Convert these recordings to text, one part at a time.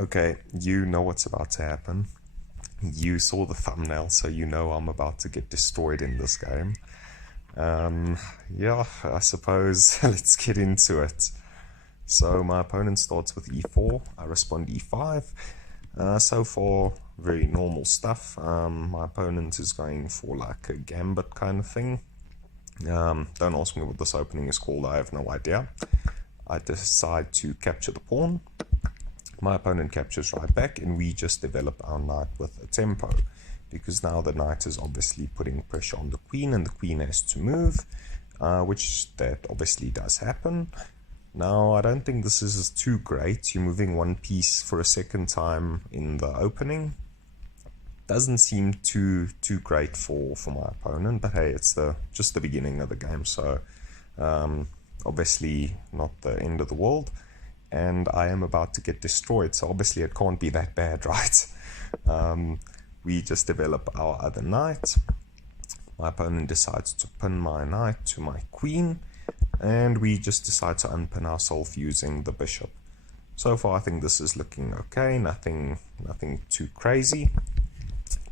Okay, you know what's about to happen. You saw the thumbnail, so you know I'm about to get destroyed in this game. Um, yeah, I suppose let's get into it. So my opponent starts with e4, I respond e5. So far, very normal stuff. My opponent is going for like a gambit kind of thing. Don't ask me what this opening is called, I have no idea. I decide to capture the pawn. My opponent captures right back, and we just develop our knight with a tempo, because now the knight is obviously putting pressure on the queen, and the queen has to move, which that obviously does happen. Now, I don't think this is too great. You're moving one piece for a second time in the opening. Doesn't seem too great for my opponent, but hey, it's just the beginning of the game, so obviously not the end of the world. And I am about to get destroyed, so obviously it can't be that bad, right? We just develop our other knight. My opponent decides to pin my knight to my queen, and we just decide to unpin ourselves using the bishop. So far I think this is looking okay, nothing too crazy.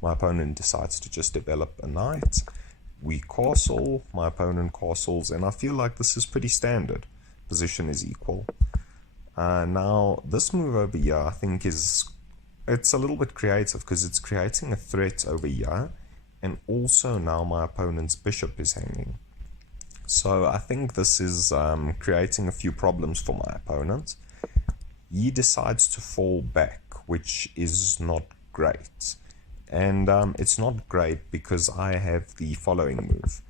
My opponent decides to just develop a knight. We castle, my opponent castles, and I feel like this is pretty standard. Position is equal. Now, this move over here, I think it's a little bit creative, because it's creating a threat over here, and also now my opponent's bishop is hanging. So I think this is creating a few problems for my opponent. He decides to fall back, which is not great. And it's not great because I have the following move.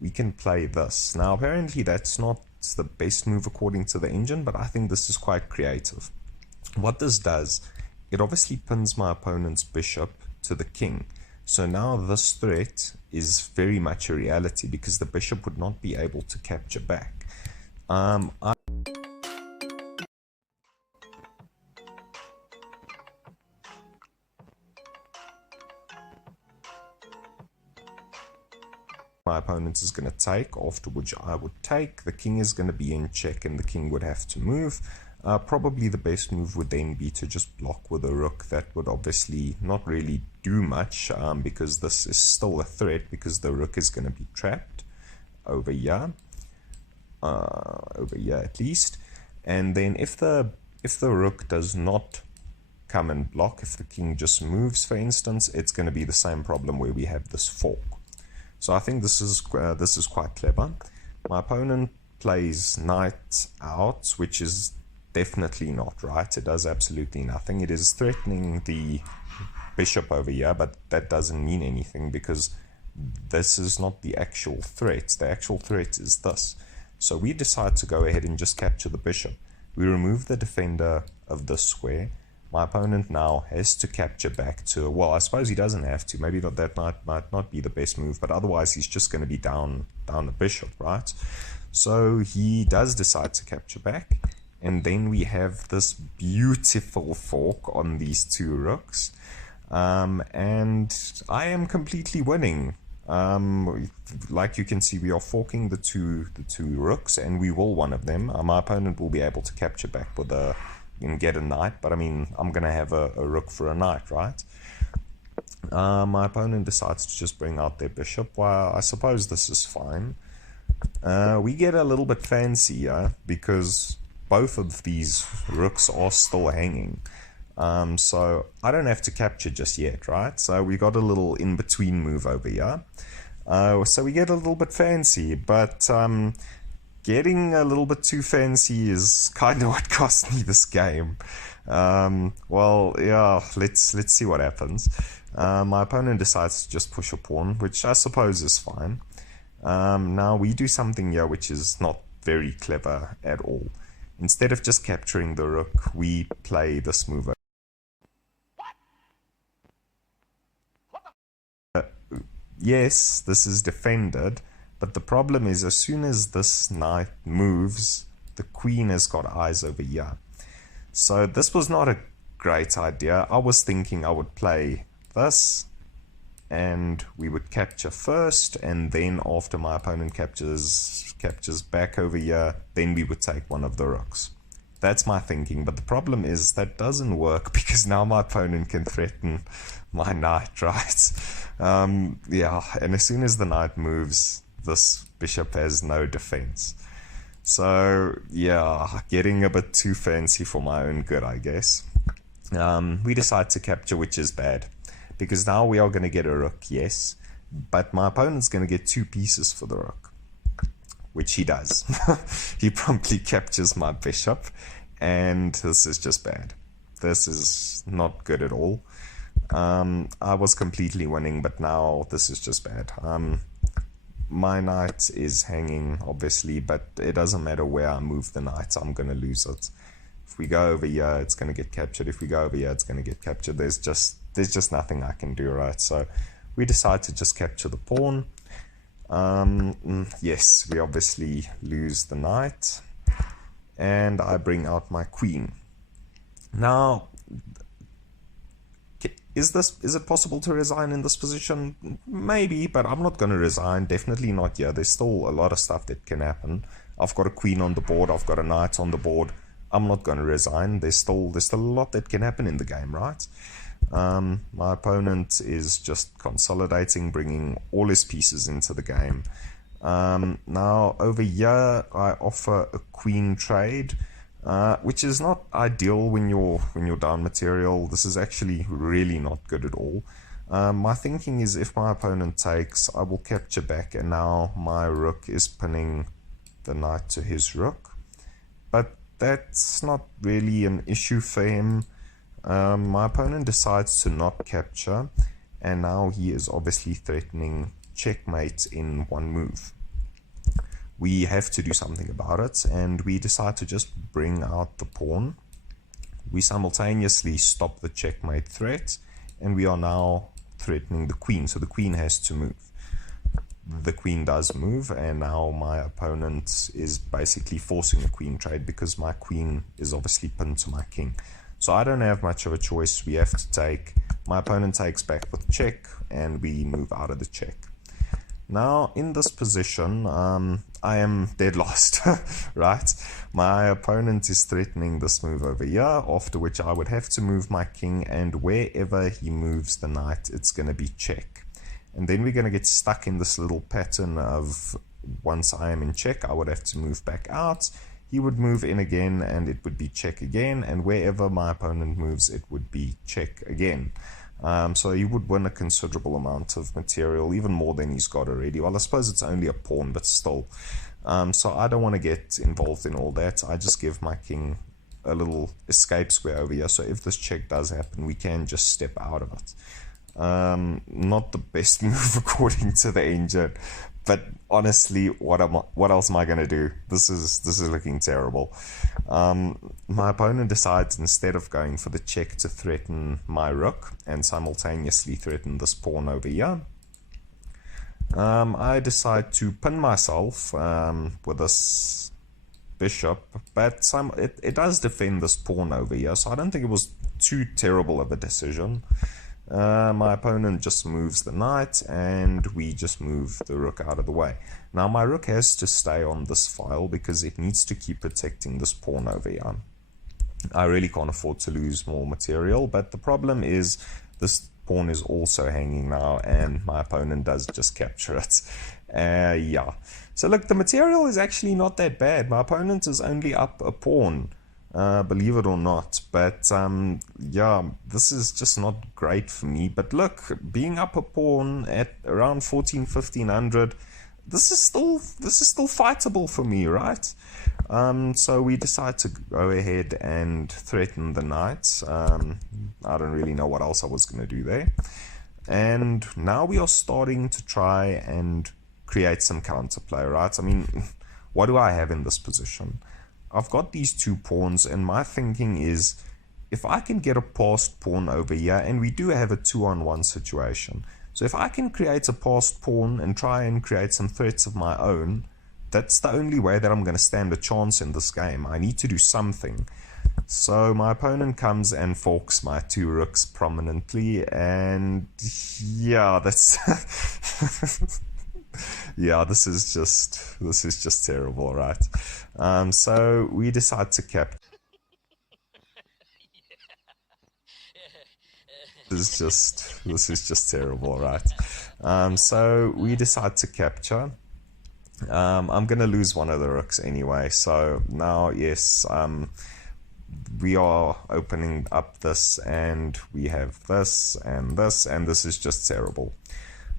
We can play this. Now, apparently that's not the best move according to the engine, but I think this is quite creative. What this does, it obviously pins my opponent's bishop to the king. So now this threat is very much a reality, because the bishop would not be able to capture back. My opponent is going to take, after which I would take. The king is going to be in check, and the king would have to move. Probably the best move would then be to just block with a rook. That would obviously not really do much, because this is still a threat, because the rook is going to be trapped over here at least. And then if the rook does not come and block, if the king just moves, for instance, it's going to be the same problem where we have this fork. So I think this is quite clever. My opponent plays knight out, which is definitely not right. It does absolutely nothing. It is threatening the bishop over here, but that doesn't mean anything, because this is not the actual threat. The actual threat is this. So we decide to go ahead and just capture the bishop. We remove the defender of this square. My opponent now has to capture back to, well, I suppose he doesn't have to. Maybe that might not be the best move, but otherwise he's just going to be down the bishop, right? So he does decide to capture back, and then we have this beautiful fork on these two rooks, and I am completely winning. Like you can see, we are forking the two rooks, and we will one of them. My opponent will be able to capture back with a and get a knight, but I mean, I'm gonna have a rook for a knight, right? My opponent decides to just bring out their bishop. Well, I suppose this is fine. We get a little bit fancy here, because both of these rooks are still hanging. So I don't have to capture just yet, right? So we got a little in-between move over here. So we get a little bit fancy, but getting a little bit too fancy is kind of what cost me this game. Well, yeah, let's see what happens. My opponent decides to just push a pawn, which I suppose is fine. Now we do something here which is not very clever at all. Instead of just capturing the rook, we play this move. Yes, this is defended, but the problem is, as soon as this knight moves, the queen has got eyes over here. So this was not a great idea. I was thinking I would play this, and we would capture first, and then after my opponent captures back over here, then we would take one of the rooks. That's my thinking, but the problem is that doesn't work because now my opponent can threaten my knight, right? Yeah, and as soon as the knight moves, this bishop has no defense. So yeah, getting a bit too fancy for my own good, I guess. We decide to capture, which is bad, because now we are going to get a rook, yes, but my opponent's going to get 2 pieces for the rook, which he does. He promptly captures my bishop, and this is just bad. This is not good at all. I was completely winning, but now this is just bad. My knight is hanging, obviously, but it doesn't matter where I move the knight, I'm going to lose it. If we go over here, it's going to get captured. If we go over here, it's going to get captured. There's just nothing I can do, right? So we decide to just capture the pawn. Yes, we obviously lose the knight, and I bring out my queen. Now, is it possible to resign in this position? Maybe, but I'm not going to resign. Definitely not here. There's still a lot of stuff that can happen. I've got a queen on the board. I've got a knight on the board. I'm not going to resign. There's still a lot that can happen in the game, right? My opponent is just consolidating, bringing all his pieces into the game. Now over here, I offer a queen trade, which is not ideal when you're down material. This is actually really not good at all. My thinking is if my opponent takes, I will capture back, and now my rook is pinning the knight to his rook. But that's not really an issue for him. My opponent decides to not capture, and now he is obviously threatening checkmate in one move. We have to do something about it, and we decide to just bring out the pawn. We simultaneously stop the checkmate threat, and we are now threatening the queen, so the queen has to move. The queen does move, and now my opponent is basically forcing a queen trade because my queen is obviously pinned to my king. So I don't have much of a choice. We have to take. My opponent takes back with check, and we move out of the check. Now in this position, I am dead lost, right? My opponent is threatening this move over here, after which I would have to move my king, and wherever he moves the knight, it's going to be check. And then we're going to get stuck in this little pattern of, once I am in check, I would have to move back out. He would move in again, and it would be check again. And wherever my opponent moves, it would be check again. So he would win a considerable amount of material, even more than he's got already. Well, I suppose it's only a pawn, but still. So I don't want to get involved in all that. I just give my king a little escape square over here. So if this check does happen, we can just step out of it. Not the best move according to the engine, but honestly, what else am I going to do? This is looking terrible. My opponent decides, instead of going for the check, to threaten my rook and simultaneously threaten this pawn over here. I decide to pin myself with this bishop, but it does defend this pawn over here, so I don't think it was too terrible of a decision. My opponent just moves the knight, and we just move the rook out of the way. Now my rook has to stay on this file because it needs to keep protecting this pawn over here. I really can't afford to lose more material, but the problem is this pawn is also hanging now, and my opponent does just capture it. Yeah. So look, the material is actually not that bad. My opponent is only up a pawn. Believe it or not, but yeah, this is just not great for me. But look, being up a pawn at around 1500, this is still fightable for me, right? So we decide to go ahead and threaten the knight. I don't really know what else I was going to do there. And now we are starting to try and create some counterplay, right? I mean, what do I have in this position? I've got these two pawns, and my thinking is, if I can get a passed pawn over here, and we do have a 2-on-1 situation, so if I can create a passed pawn and try and create some threats of my own, that's the only way that I'm going to stand a chance in this game. I need to do something. So my opponent comes and forks my two rooks prominently, and yeah, that's yeah, this is just terrible, right? So we decide to cap. This is just terrible, right? So we decide to capture. I'm gonna lose one of the rooks anyway. So now, yes, we are opening up this, and we have this and this, and this is just terrible.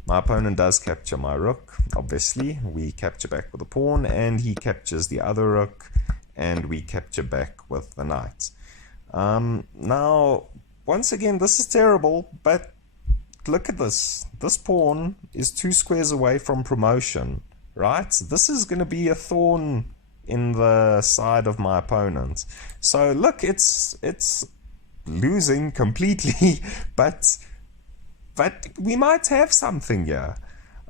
My opponent does capture my rook, obviously. We capture back with a pawn, and he captures the other rook, and we capture back with the knight. Now, once again, this is terrible, but look at this. This pawn is 2 squares away from promotion, right? This is going to be a thorn in the side of my opponent. So look, it's losing completely, but we might have something here.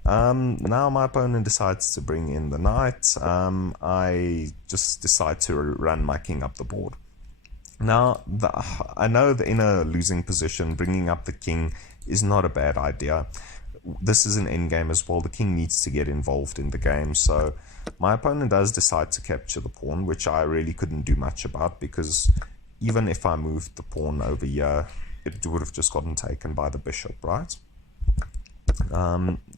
Now my opponent decides to bring in the knight. I just decide to run my king up the board. Now, I know that in a losing position, bringing up the king is not a bad idea. This is an endgame as well. The king needs to get involved in the game. So my opponent does decide to capture the pawn, which I really couldn't do much about, because even if I moved the pawn over here, it would have just gotten taken by the bishop, right?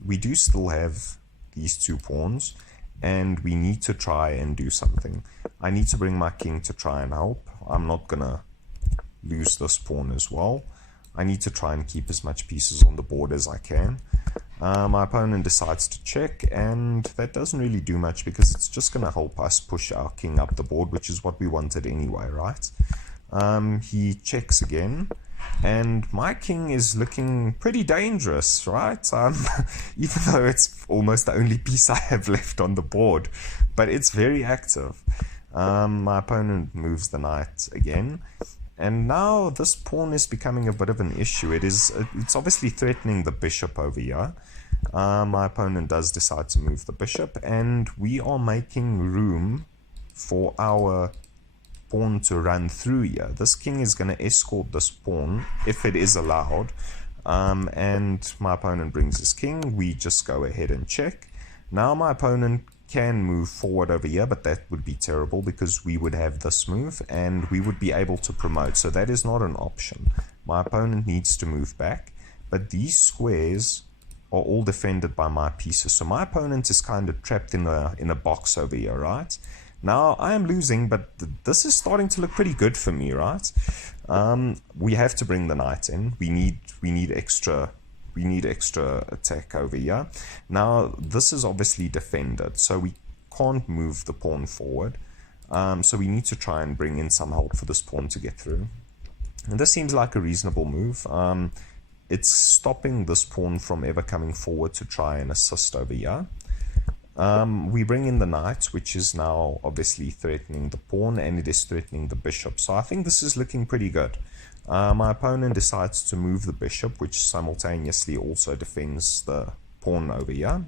We do still have these 2 pawns, and we need to try and do something. I need to bring my king to try and help. I'm not gonna lose this pawn as well. I need to try and keep as much pieces on the board as I can. My opponent decides to check, and that doesn't really do much because it's just going to help us push our king up the board, which is what we wanted anyway, right? He checks again, and my king is looking pretty dangerous, right? Even though it's almost the only piece I have left on the board, but it's very active. My opponent moves the knight again, and now this pawn is becoming a bit of an issue. It's obviously threatening the bishop over here. My opponent does decide to move the bishop, and we are making room for our pawn to run through here. This king is going to escort this pawn if it is allowed, and my opponent brings his king. We just go ahead and check. Now my opponent can move forward over here, but that would be terrible because we would have this move and we would be able to promote, so that is not an option. My opponent needs to move back, but these squares are all defended by my pieces, so my opponent is kind of trapped in a box over here, right? Now I am losing, but this is starting to look pretty good for me, right? We have to bring the knight in. We need extra attack over here. Now this is obviously defended, so we can't move the pawn forward. So we need to try and bring in some help for this pawn to get through. And this seems like a reasonable move. It's stopping this pawn from ever coming forward to try and assist over here. We bring in the knight, which is now obviously threatening the pawn, and it is threatening the bishop. So I think this is looking pretty good. My opponent decides to move the bishop, which simultaneously also defends the pawn over here.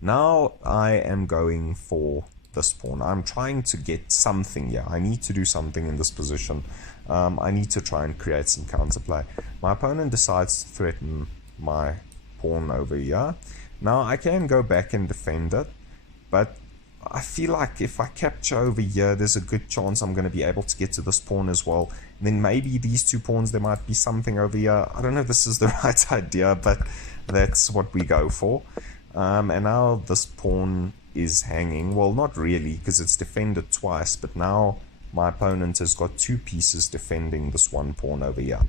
Now I am going for this pawn. I'm trying to get something here. I need to do something in this position. I need to try and create some counterplay. My opponent decides to threaten my pawn over here. Now I can go back and defend it, but I feel like if I capture over here, there's a good chance I'm going to be able to get to this pawn as well. And then maybe these 2 pawns, there might be something over here. I don't know if this is the right idea, but that's what we go for. And now this pawn is hanging. Well, not really, because it's defended twice, but now my opponent has got 2 pieces defending this 1 pawn over here.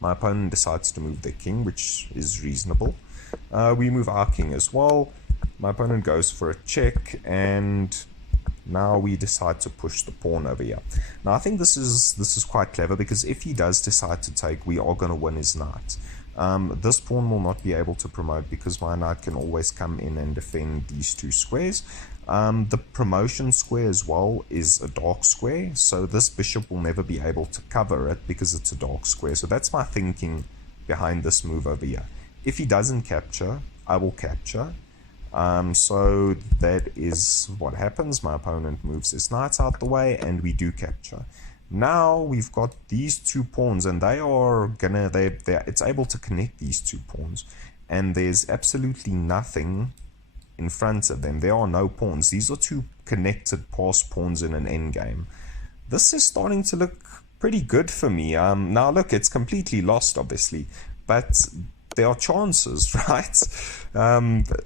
My opponent decides to move their king, which is reasonable. We move our king as well. My opponent goes for a check, and now we decide to push the pawn over here. Now I think this is quite clever, because if he does decide to take, we are going to win his knight. This pawn will not be able to promote because my knight can always come in and defend these 2 squares. The promotion square as well is a dark square, so this bishop will never be able to cover it because it's a dark square. So that's my thinking behind this move over here. If he doesn't capture, I will capture. So that is what happens. My opponent moves his knights out the way, and we do capture. Now we've got these 2 pawns, and it's able to connect these 2 pawns, and there's absolutely nothing in front of them. There are no pawns. These are 2 connected pass pawns in an endgame. This is starting to look pretty good for me. Now look, it's completely lost, obviously, but there are chances, right?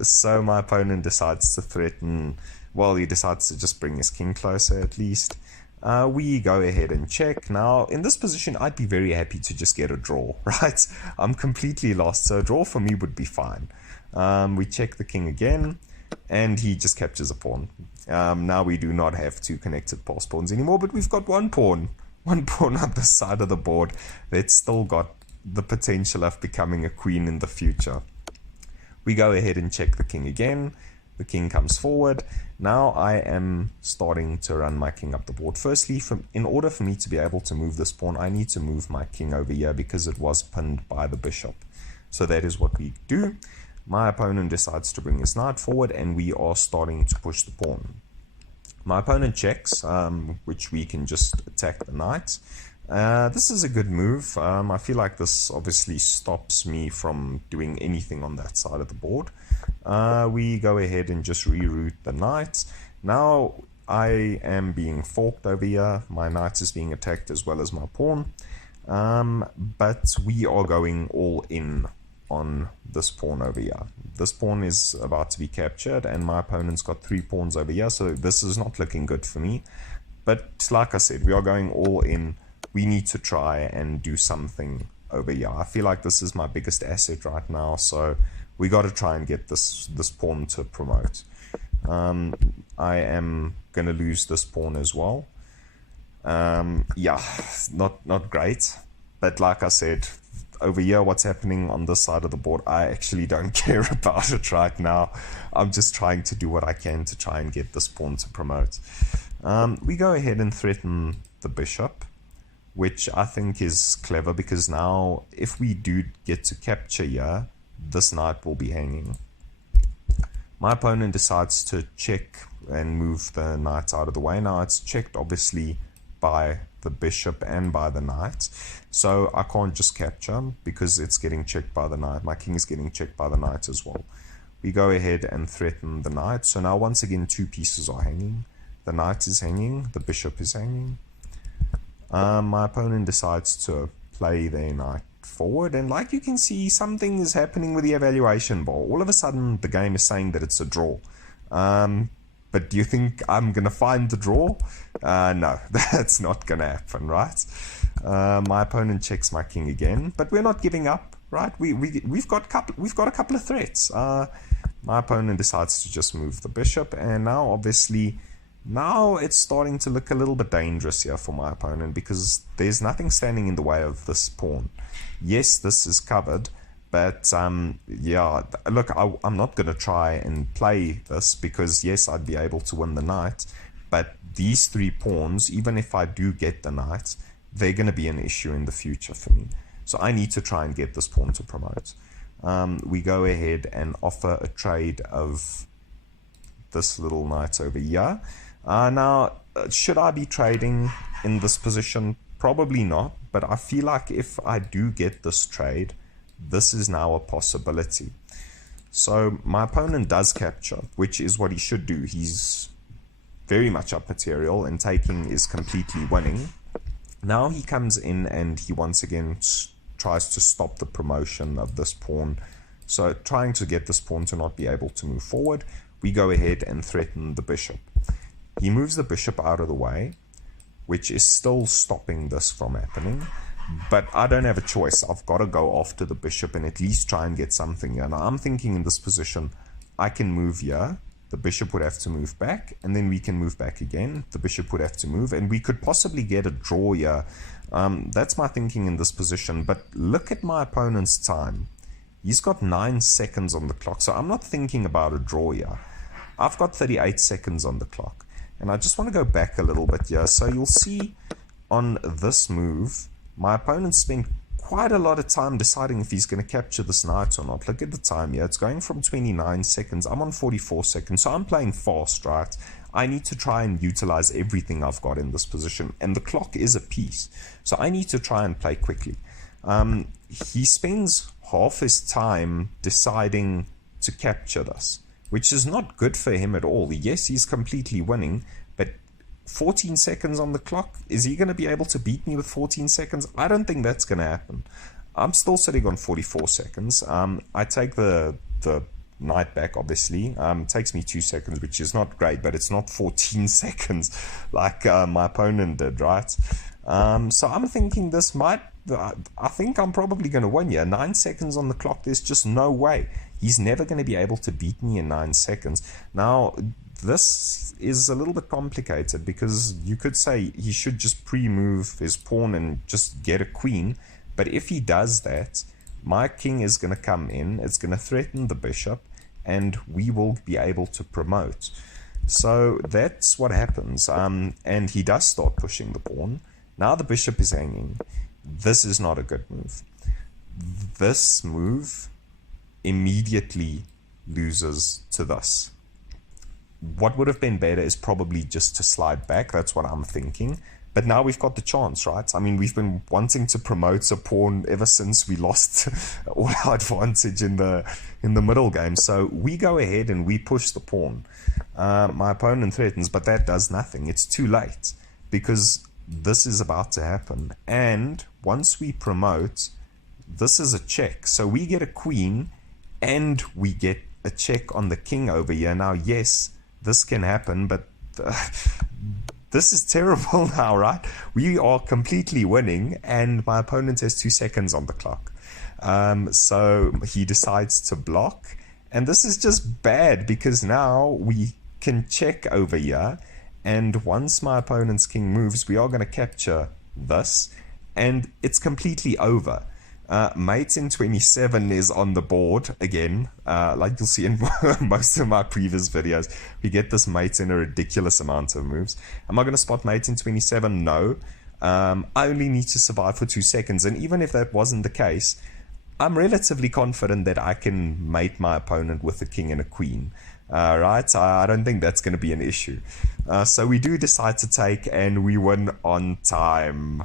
So my opponent decides to threaten. Well, he decides to just bring his king closer at least. We go ahead and check. Now, in this position, I'd be very happy to just get a draw, right? I'm completely lost, so a draw for me would be fine. We check the king again, and he just captures a pawn. Now we do not have two connected pass pawns anymore, but we've got one pawn on the side of the board that's still got the potential of becoming a queen in the future. We go ahead and check the king again. The king comes forward. Now I am starting to run my king up the board. Firstly, in order for me to be able to move this pawn, I need to move my king over here because it was pinned by the bishop. So that is what we do. My opponent decides to bring his knight forward, and we are starting to push the pawn. My opponent checks, which we can just attack the knight. This is a good move. I feel like this obviously stops me from doing anything on that side of the board. We go ahead and just reroute the knight. Now I am being forked over here. My knight is being attacked as well as my pawn. But we are going all in on this pawn over here. This pawn is about to be captured, and my opponent's got 3 pawns over here, so this is not looking good for me. But like I said, we are going all in. We need to try and do something over here. I feel like this is my biggest asset right now, so we got to try and get this pawn to promote. I am going to lose this pawn as well. Yeah, not great. But like I said, over here, what's happening on this side of the board, I actually don't care about it right now. I'm just trying to do what I can to try and get this pawn to promote. We go ahead and threaten the bishop, which I think is clever, because now if we do get to capture here, this knight will be hanging. My opponent decides to check and move the knight out of the way. Now it's checked obviously by the bishop and by the knight, so I can't just capture because it's getting checked by the knight. My king is getting checked by the knight as well. We go ahead and threaten the knight. So now once again 2 pieces are hanging. The knight is hanging, the bishop is hanging. My opponent decides to play their knight forward, and like you can see, something is happening with the evaluation bar. All of a sudden the game is saying that it's a draw. But do you think I'm going to find the draw? No, that's not going to happen, right? My opponent checks my king again, but we're not giving up, right? We've got a couple of threats. My opponent decides to just move the bishop, and now obviously now it's starting to look a little bit dangerous here for my opponent, because there's nothing standing in the way of this pawn. Yes, this is covered, but yeah, look, I'm not going to try and play this, because yes, I'd be able to win the knight, but these 3 pawns, even if I do get the knight, they're going to be an issue in the future for me. So I need to try and get this pawn to promote. We go ahead and offer a trade of this little knight over here. Now, should I be trading in this position? Probably not, but I feel like if I do get this trade, this is now a possibility. So my opponent does capture, which is what he should do. He's very much up material, and taking is completely winning. Now he comes in and he once again tries to stop the promotion of this pawn. So trying to get this pawn to not be able to move forward, we go ahead and threaten the bishop. He moves the bishop out of the way, which is still stopping this from happening. But I don't have a choice. I've got to go after the bishop and at least try and get something here. Now I'm thinking in this position, I can move here. The bishop would have to move back, and then we can move back again. The bishop would have to move, and we could possibly get a draw here. That's my thinking in this position. But look at my opponent's time. He's got 9 seconds on the clock, so I'm not thinking about a draw here. I've got 38 seconds on the clock. And I just want to go back a little bit here. So you'll see on this move, my opponent spent quite a lot of time deciding if he's going to capture this knight or not. Look at the time here. It's going from 29 seconds. I'm on 44 seconds. So I'm playing fast, right? I need to try and utilize everything I've got in this position. And the clock is a piece. So I need to try and play quickly. He spends half his time deciding to capture this, which is not good for him at all. Yes, he's completely winning, but 14 seconds on the clock. Is he going to be able to beat me with 14 seconds? I don't think that's going to happen. I'm still sitting on 44 seconds. I take the knight back, obviously. It takes me 2 seconds, which is not great, but it's not 14 seconds like my opponent did, right? So I'm thinking this might... I think I'm probably going to win here. 9 seconds on the clock, there's just no way. He's never going to be able to beat me in 9 seconds. Now, this is a little bit complicated because you could say he should just pre-move his pawn and just get a queen. But if he does that, my king is going to come in, it's going to threaten the bishop, and we will be able to promote. So that's what happens. And he does start pushing the pawn. Now the bishop is hanging. This is not a good move. This move immediately loses to this. What would have been better is probably just to slide back. That's what I'm thinking. But now we've got the chance, right? I mean, we've been wanting to promote a pawn ever since we lost all our advantage in the middle game. So we go ahead and we push the pawn. My opponent threatens, but that does nothing. It's too late because this is about to happen. And once we promote, this is a check. So we get a queen and we get a check on the king over here. Now, yes, this can happen, but this is terrible now, right? We are completely winning and my opponent has 2 seconds on the clock. So he decides to block. And this is just bad because now we can check over here. And once my opponent's king moves, we are going to capture this. And it's completely over. Mate in 27 is on the board again. Like you'll see in most of my previous videos, we get this mate in a ridiculous amount of moves. Am I going to spot mate in 27? No. I only need to survive for 2 seconds. And even if that wasn't the case, I'm relatively confident that I can mate my opponent with a king and a queen. Right? I don't think that's going to be an issue. So we do decide to take and we win on time.